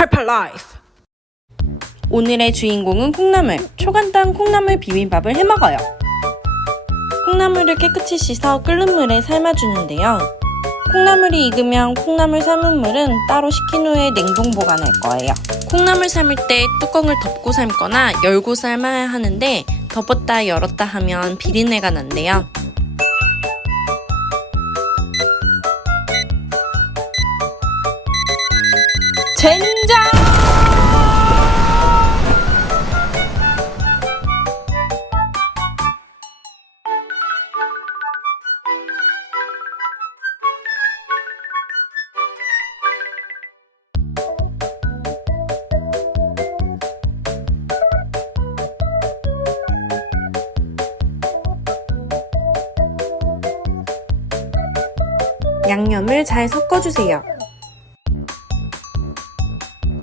팔팔 라이프 오늘의 주인공은 콩나물. 초간단 콩나물 비빔밥을 해 먹어요. 콩나물을 깨끗이 씻어 끓는 물에 삶아주는데요. 콩나물이 익으면 콩나물 삶은 물은 따로 식힌 후에 냉동 보관할 거예요. 콩나물 삶을 때 뚜껑을 덮고 삶거나 열고 삶아야 하는데 덮었다 열었다 하면 비린내가 난대요. 젠 양념을 잘 섞어주세요.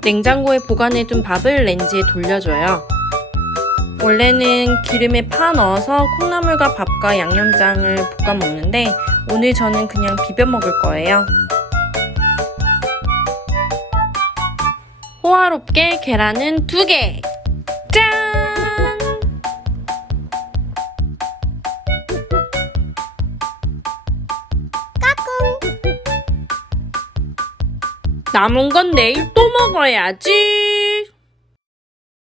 냉장고에 보관해둔 밥을 렌즈에 돌려줘요. 원래는 기름에 파 넣어서 콩나물과 밥과 양념장을 볶아 먹는데 오늘 저는 그냥 비벼 먹을 거예요. 호화롭게 계란은 두 개! 남은 건 내일 또 먹어야지.